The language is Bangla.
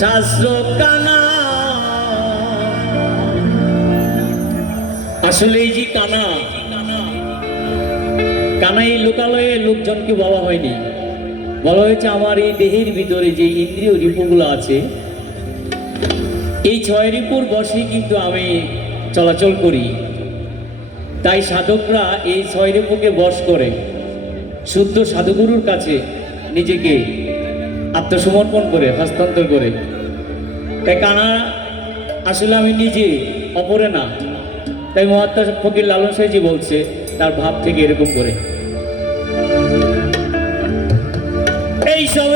শাস্ত্র কানা আসলে এই যে কানা কানা এই লোকালয়ে লোকজনকে বলা হয়নি। বলা হয়েছে আমার এই দেহের ভিতরে যে ইন্দ্রিয় রিপুগুলো আছে, এই ছয় রিপুর বসে কিন্তু আমি চলাচল করি। তাই সাধকরা এই ছয় রিপুকে বশ করে। শুদ্ধ সাধুগুরুর কাছে নিজেকে আত্মসমর্পণ করে, হস্তান্তর করে। তাই কানা আসলে আমি নিজে অপরে না। তাই মহাত্মা ফকির লালন সাহেজি বলছে, তার ভাব থেকে এরকম করে। এই সব